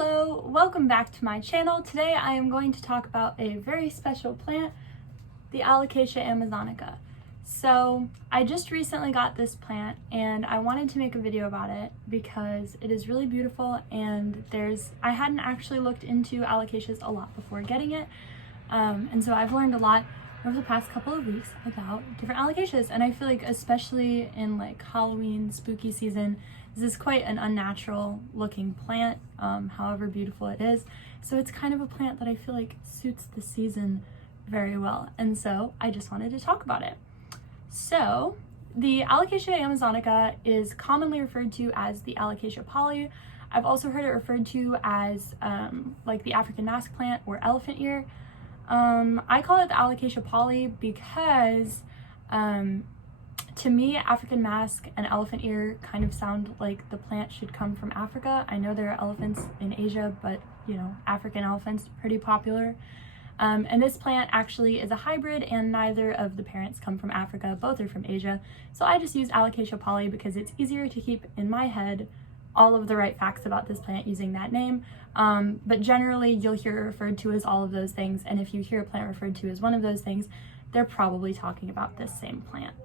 Hello, welcome back to my channel. Today I am going to talk about a very special plant, the Alocasia amazonica. So I just recently got this plant and I wanted to make a video about it because it is really beautiful, and I hadn't actually looked into alocasias a lot before getting it. And so I've learned a lot over the past couple of weeks about different alocasias, and I feel like especially in like Halloween, spooky season, this is quite an unnatural looking plant, however beautiful it is. So it's kind of a plant that I feel like suits the season very well, and so I just wanted to talk about it. So the Alocasia amazonica is commonly referred to as the Alocasia poly. I've also heard it referred to as like the African mask plant or elephant ear. I call it the Alocasia poly because to me, African mask and elephant ear kind of sound like the plant should come from Africa. I know there are elephants in Asia, but you know, African elephants are pretty popular. And this plant actually is a hybrid, and neither of the parents come from Africa, both are from Asia. So I just use Alocasia poly because it's easier to keep in my head all of the right facts about this plant using that name. But generally you'll hear it referred to as all of those things, and if you hear a plant referred to as one of those things, they're probably talking about this same plant.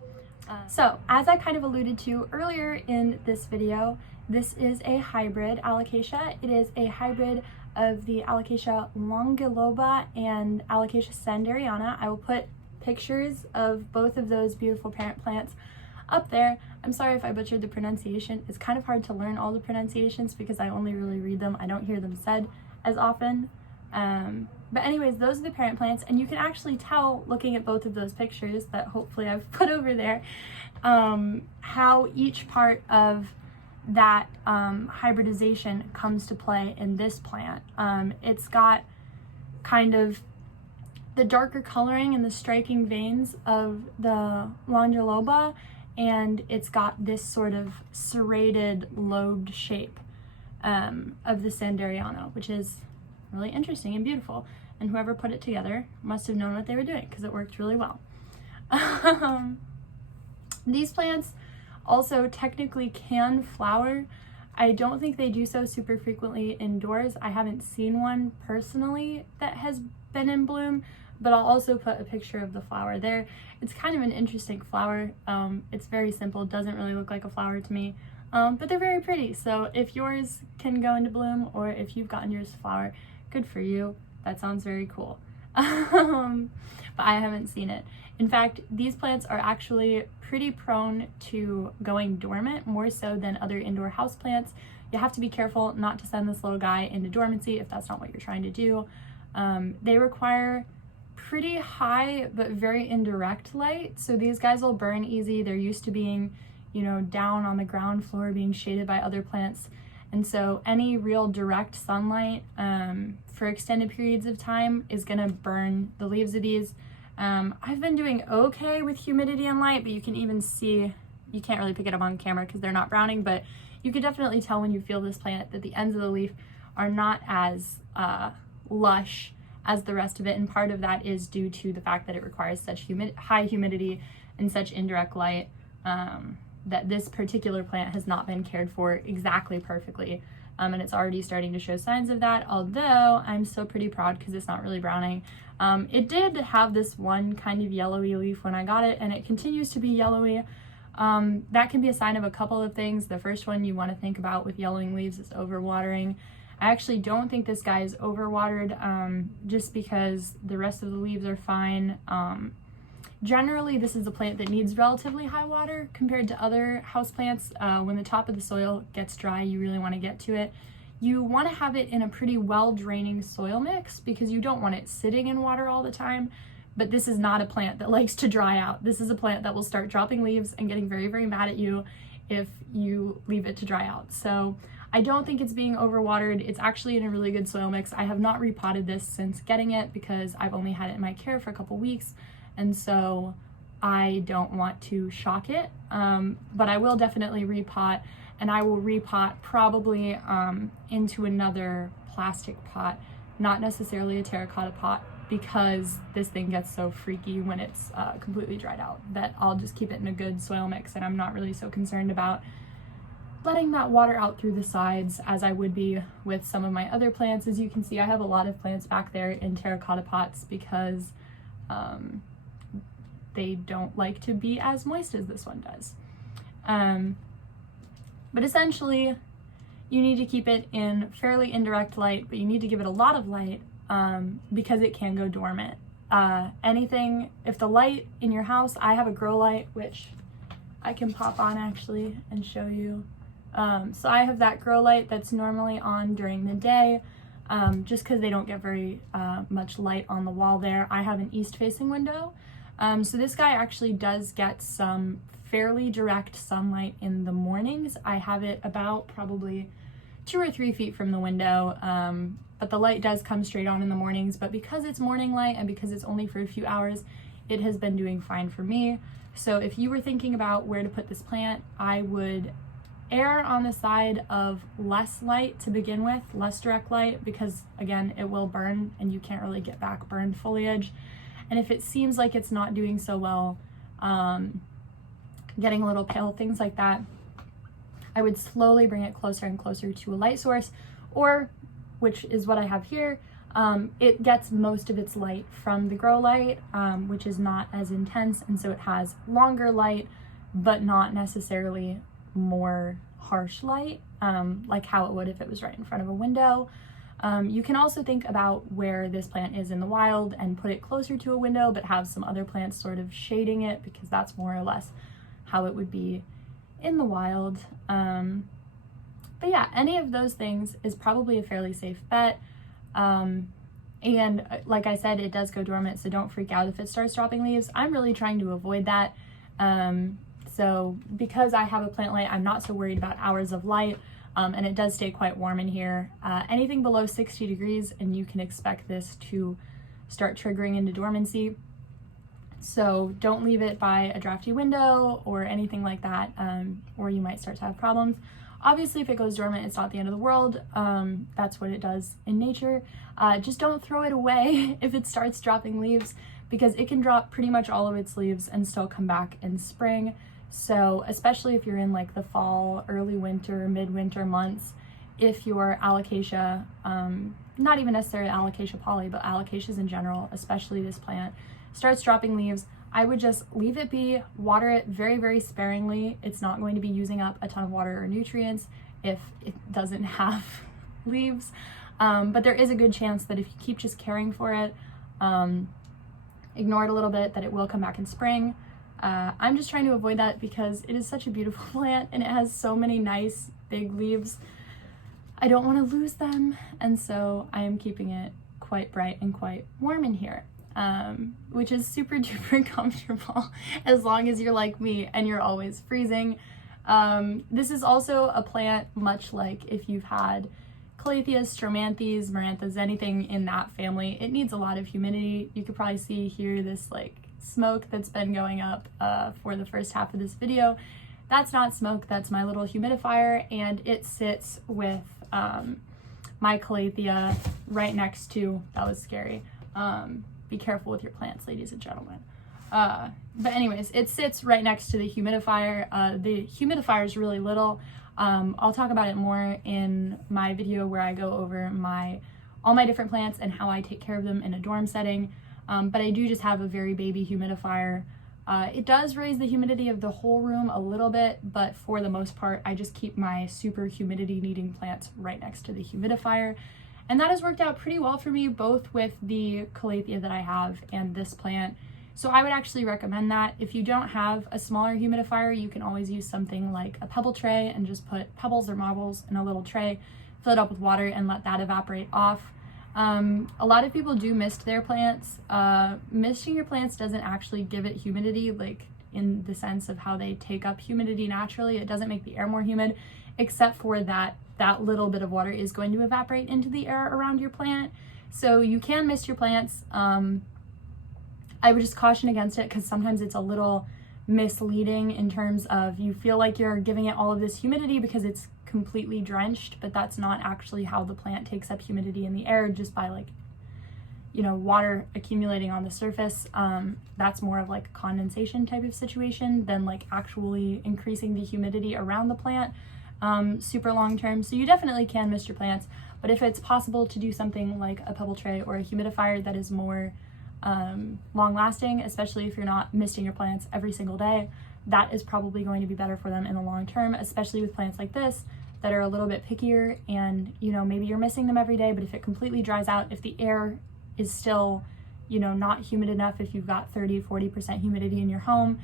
So as I kind of alluded to earlier in this video, this is a hybrid alocasia. It is a hybrid of the Alocasia longiloba and Alocasia sanderiana. I will put pictures of both of those beautiful parent plants up there. I'm sorry if I butchered the pronunciation. It's kind of hard to learn all the pronunciations because I only really read them. I don't hear them said as often. But anyways, those are the parent plants, and you can actually tell looking at both of those pictures that hopefully I've put over there, how each part of that hybridization comes to play in this plant. It's got kind of the darker coloring and the striking veins of the longiloba, and it's got this sort of serrated lobed shape of the sanderiana, which is really interesting and beautiful, and whoever put it together must have known what they were doing because it worked really well. These plants also technically can flower. I don't think they do so super frequently indoors. I haven't seen one personally that has been in bloom, but I'll also put a picture of the flower there. It's kind of an interesting flower. It's very simple, doesn't really look like a flower to me, but they're very pretty. So if yours can go into bloom, or if you've gotten yours to flower, good for you. That sounds very cool. But I haven't seen it. In fact, these plants are actually pretty prone to going dormant, more so than other indoor house plants. You have to be careful not to send this little guy into dormancy if that's not what you're trying to do. They require pretty high but very indirect light, so these guys will burn easy. They're used to being, you know, down on the ground floor, being shaded by other plants, and so any real direct sunlight for extended periods of time is gonna burn the leaves of these. I've been doing okay with humidity and light, but you can even see, you can't really pick it up on camera because they're not browning, but you can definitely tell when you feel this plant that the ends of the leaf are not as lush as the rest of it, and part of that is due to the fact that it requires such high humidity and such indirect light, that this particular plant has not been cared for exactly perfectly, and it's already starting to show signs of that, although I'm still pretty proud because it's not really browning. It did have this one kind of yellowy leaf when I got it, and it continues to be yellowy. That can be a sign of a couple of things. The first one you want to think about with yellowing leaves is overwatering. I actually don't think this guy is overwatered, just because the rest of the leaves are fine. Generally, this is a plant that needs relatively high water compared to other houseplants. When the top of the soil gets dry, you really want to get to it. You want to have it in a pretty well-draining soil mix because you don't want it sitting in water all the time, but this is not a plant that likes to dry out. This is a plant that will start dropping leaves and getting very, very mad at you if you leave it to dry out. So I don't think it's being overwatered. It's actually in a really good soil mix. I have not repotted this since getting it because I've only had it in my care for a couple weeks, and so I don't want to shock it, but I will definitely repot, and I will repot probably into another plastic pot, not necessarily a terracotta pot, because this thing gets so freaky when it's completely dried out that I'll just keep it in a good soil mix, and I'm not really so concerned about letting that water out through the sides as I would be with some of my other plants. As you can see, I have a lot of plants back there in terracotta pots because they don't like to be as moist as this one does. But essentially, you need to keep it in fairly indirect light, but you need to give it a lot of light because it can go dormant. If the light in your house, I have a grow light, which I can pop on actually and show you. So I have that grow light that's normally on during the day, just because they don't get very much light on the wall there. I have an east-facing window, so this guy actually does get some fairly direct sunlight in the mornings. I have it about probably 2 or 3 feet from the window, but the light does come straight on in the mornings. But because it's morning light and because it's only for a few hours, it has been doing fine for me. So if you were thinking about where to put this plant, I would err on the side of less light to begin with, less direct light, because again, it will burn and you can't really get back burned foliage. And if it seems like it's not doing so well, getting a little pale, things like that, I would slowly bring it closer and closer to a light source, or, which is what I have here, it gets most of its light from the grow light, which is not as intense, and so it has longer light, but not necessarily more harsh light, like how it would if it was right in front of a window. You can also think about where this plant is in the wild and put it closer to a window, but have some other plants sort of shading it, because that's more or less how it would be in the wild. But yeah, any of those things is probably a fairly safe bet. And like I said, it does go dormant, so don't freak out if it starts dropping leaves. I'm really trying to avoid that. So because I have a plant light, I'm not so worried about hours of light, and it does stay quite warm in here. Anything below 60 degrees and you can expect this to start triggering into dormancy. So don't leave it by a drafty window or anything like that, or you might start to have problems. Obviously, if it goes dormant, it's not the end of the world. That's what it does in nature. Just don't throw it away if it starts dropping leaves, because it can drop pretty much all of its leaves and still come back in spring. So especially if you're in like the fall, early winter, midwinter months, if your alocasia, not even necessarily alocasia poly, but alocasias in general, especially this plant, starts dropping leaves, I would just leave it be, water it very, very sparingly. It's not going to be using up a ton of water or nutrients if it doesn't have leaves. But there is a good chance that if you keep just caring for it, ignore it a little bit, that it will come back in spring. I'm just trying to avoid that because it is such a beautiful plant and it has so many nice big leaves. I don't want to lose them, and so I am keeping it quite bright and quite warm in here. Which is super duper comfortable as long as you're like me and you're always freezing. This is also a plant much like if you've had calatheas, stromanthes, maranthas, anything in that family. It needs a lot of humidity. You could probably see here this like smoke that's been going up for the first half of this video. That's not smoke, that's my little humidifier, and it sits with my calathea right next to, that was scary, be careful with your plants, ladies and gentlemen. But anyways, it sits right next to the humidifier. The humidifier is really little. I'll talk about it more in my video where I go over all my different plants and how I take care of them in a dorm setting. But I do just have a very baby humidifier. It does raise the humidity of the whole room a little bit, but for the most part, I just keep my super humidity needing plants right next to the humidifier. And that has worked out pretty well for me, both with the calathea that I have and this plant. So I would actually recommend that. If you don't have a smaller humidifier, you can always use something like a pebble tray and just put pebbles or marbles in a little tray, fill it up with water and let that evaporate off. A lot of people do mist their plants. Misting your plants doesn't actually give it humidity, like in the sense of how they take up humidity naturally. It doesn't make the air more humid, except for that little bit of water is going to evaporate into the air around your plant. So you can mist your plants. I would just caution against it because sometimes it's a little misleading in terms of you feel like you're giving it all of this humidity because it's completely drenched, but that's not actually how the plant takes up humidity in the air, just by like, water accumulating on the surface. That's more of like a condensation type of situation than like actually increasing the humidity around the plant. super long term. So you definitely can mist your plants, but if it's possible to do something like a pebble tray or a humidifier that is more long lasting, especially if you're not misting your plants every single day, that is probably going to be better for them in the long term, especially with plants like this that are a little bit pickier and, you know, maybe you're missing them every day, but if it completely dries out, if the air is still, you know, not humid enough, if you've got 30-40% humidity in your home,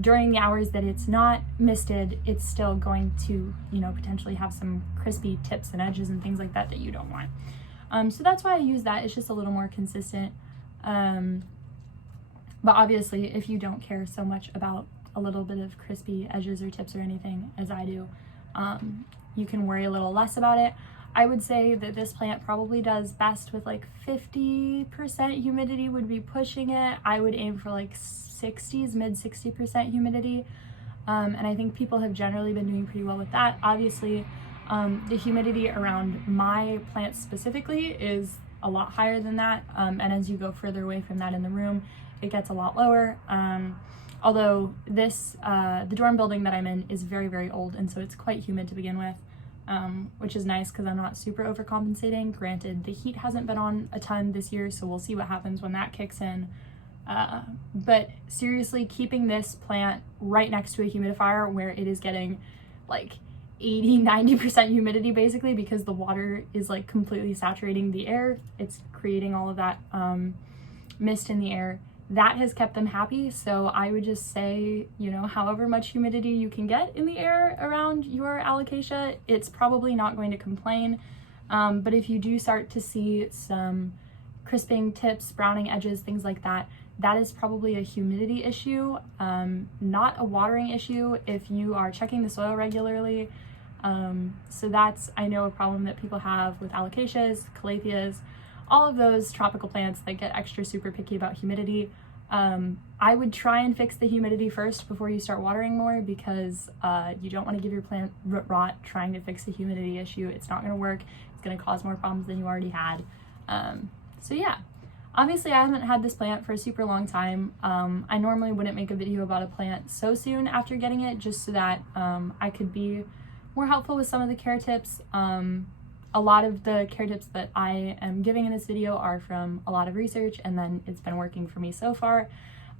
during the hours that it's not misted, it's still going to, you know, potentially have some crispy tips and edges and things like that that you don't want. So that's why I use that. It's just a little more consistent. But obviously, if you don't care so much about a little bit of crispy edges or tips or anything as I do, you can worry a little less about it. I would say that this plant probably does best with like 50% humidity would be pushing it. I would aim for like 60s, mid 60% humidity. And I think people have generally been doing pretty well with that. Obviously, the humidity around my plants specifically is a lot higher than that. And as you go further away from that in the room, it gets a lot lower. Although this, the dorm building that I'm in is very, very old, and so it's quite humid to begin with, which is nice because I'm not super overcompensating. Granted, the heat hasn't been on a ton this year, so we'll see what happens when that kicks in. But seriously, keeping this plant right next to a humidifier where it is getting like 80-90% humidity basically because the water is like completely saturating the air, it's creating all of that mist in the air. That has kept them happy. So I would just say, you know, however much humidity you can get in the air around your alocasia, it's probably not going to complain. But if you do start to see some crisping tips, browning edges, things like that, that is probably a humidity issue, not a watering issue if you are checking the soil regularly. So that's, I know, a problem that people have with alocasias, calatheas, all of those tropical plants that get extra super picky about humidity. I would try and fix the humidity first before you start watering more because you don't want to give your plant root rot trying to fix the humidity issue. It's not going to work. It's going to cause more problems than you already had. So yeah, obviously I haven't had this plant for a super long time. I normally wouldn't make a video about a plant so soon after getting it just so that I could be more helpful with some of the care tips. A lot of the care tips that I am giving in this video are from a lot of research, and then it's been working for me so far.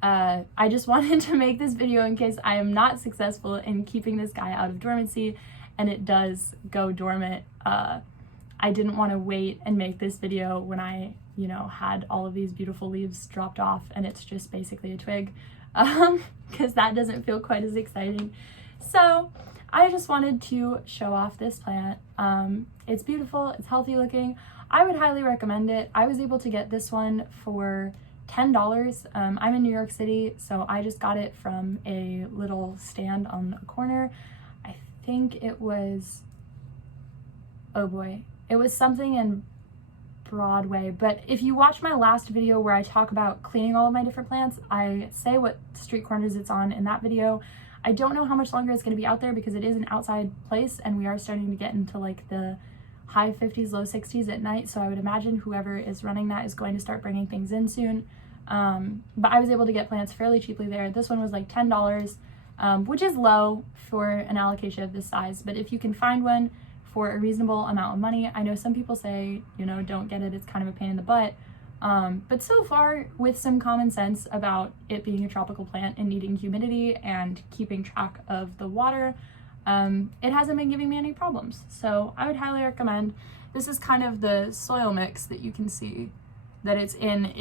I just wanted to make this video in case I am not successful in keeping this guy out of dormancy and it does go dormant. I didn't want to wait and make this video when I, you know, had all of these beautiful leaves dropped off and it's just basically a twig, because that doesn't feel quite as exciting. So I just wanted to show off this plant. It's beautiful, it's healthy looking. I would highly recommend it. I was able to get this one for $10. I'm in New York City, so I just got it from a little stand on a corner. I think it was, oh boy, it was something in Broadway. But if you watch my last video where I talk about cleaning all of my different plants, I say what street corners it's on in that video. I don't know how much longer it's going to be out there because it is an outside place and we are starting to get into like the high 50s, low 60s at night. So I would imagine whoever is running that is going to start bringing things in soon. But I was able to get plants fairly cheaply there. This one was like $10, which is low for an alocasia of this size. But if you can find one for a reasonable amount of money, I know some people say, you know, don't get it, it's kind of a pain in the butt. But so far, with some common sense about it being a tropical plant and needing humidity and keeping track of the water, it hasn't been giving me any problems. So I would highly recommend. This is kind of the soil mix that you can see that it's in.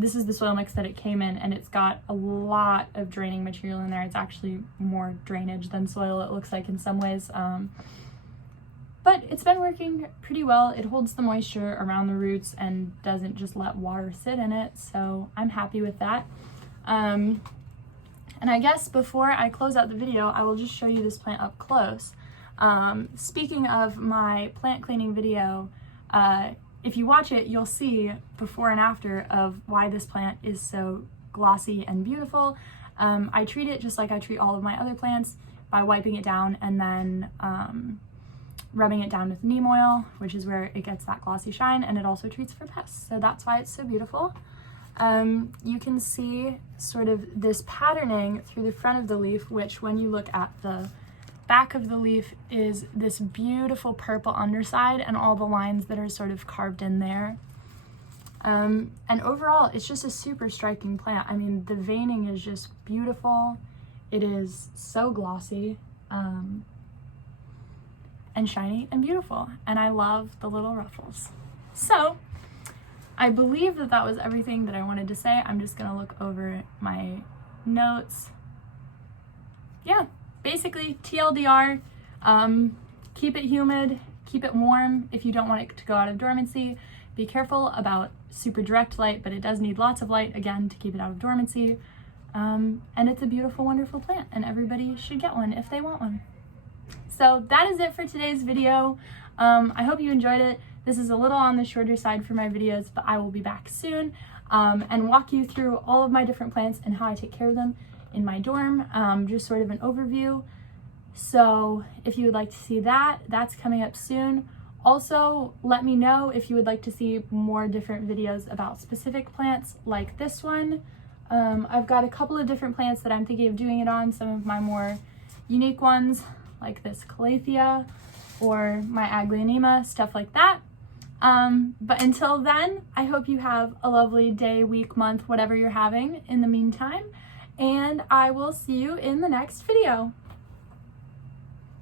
This is the soil mix that it came in, and it's got a lot of draining material in there. It's actually more drainage than soil, it looks like in some ways. But it's been working pretty well. It holds the moisture around the roots and doesn't just let water sit in it, so I'm happy with that. And I guess before I close out the video, I will just show you this plant up close. Speaking of my plant cleaning video, if you watch it, you'll see before and after of why this plant is so glossy and beautiful. I treat it just like I treat all of my other plants by wiping it down and then rubbing it down with neem oil, which is where it gets that glossy shine, and it also treats for pests. So that's why it's so beautiful. You can see sort of this patterning through the front of the leaf, which when you look at the back of the leaf is this beautiful purple underside and all the lines that are sort of carved in there. And overall, it's just a super striking plant. I mean, the veining is just beautiful. It is so glossy, and shiny and beautiful. And I love the little ruffles. So I believe that that was everything that I wanted to say. I'm just gonna look over my notes. Yeah, basically TLDR, keep it humid, keep it warm if you don't want it to go out of dormancy. Be careful about super direct light, but it does need lots of light, again, to keep it out of dormancy. And it's a beautiful, wonderful plant, and everybody should get one if they want one. So that is it for today's video. I hope you enjoyed it. This is a little on the shorter side for my videos, but I will be back soon and walk you through all of my different plants and how I take care of them in my dorm, just sort of an overview. So if you would like to see that, that's coming up soon. Also, let me know if you would like to see more different videos about specific plants like this one. I've got a couple of different plants that I'm thinking of doing it on, some of my more unique ones like this Calathea or my Aglaonema, stuff like that. But until then, I hope you have a lovely day, week, month, whatever you're having in the meantime, and I will see you in the next video.